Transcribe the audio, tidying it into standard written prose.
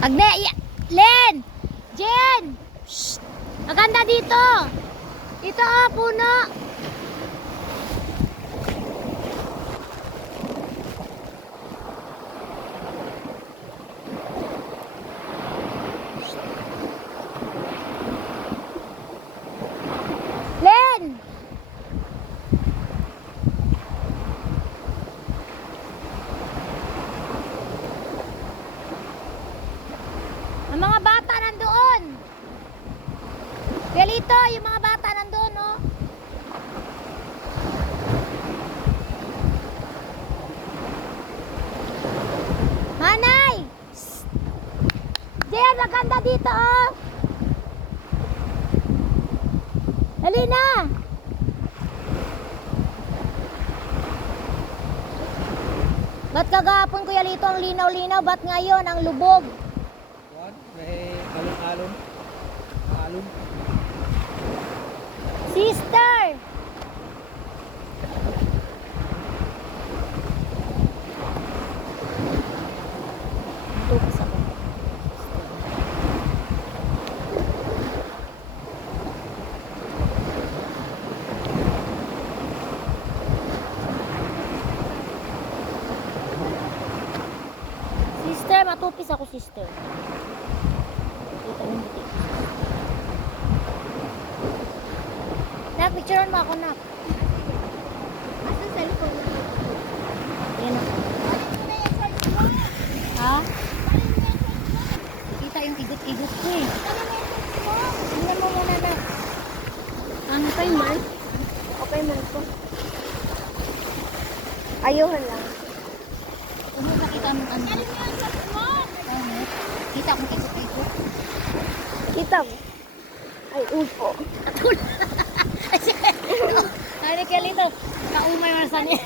Len! Jen! Shh! Maganda dito! Dito oh, puno! Len! Ang mga bata nandoon. Galito, yung mga bata nandoon, oh. Manay! Shh! Diyan, maganda dito, oh. Dali na! Ba't kagahapon, Kuya Lito, ang linaw-linaw? Ba't ngayon ang lubog? May alon-alon. Alon. Sister! Tukas ako. Sister, matupis ako, sister. Kita mo buti. Nak, picturean mo ako, nak. Asa cellphone mo? Ayan o. Ha? Kita yung igot-igot ko eh. Tingnan mo muna, nak. Ano pa yung mark? Okay, mark ko. Ayuhan lang. Kung mo nakita mo ano. Kita akong igot-igot. Kita mo. Ay, upo. Ano kaya lito? Kaumay man sa niya.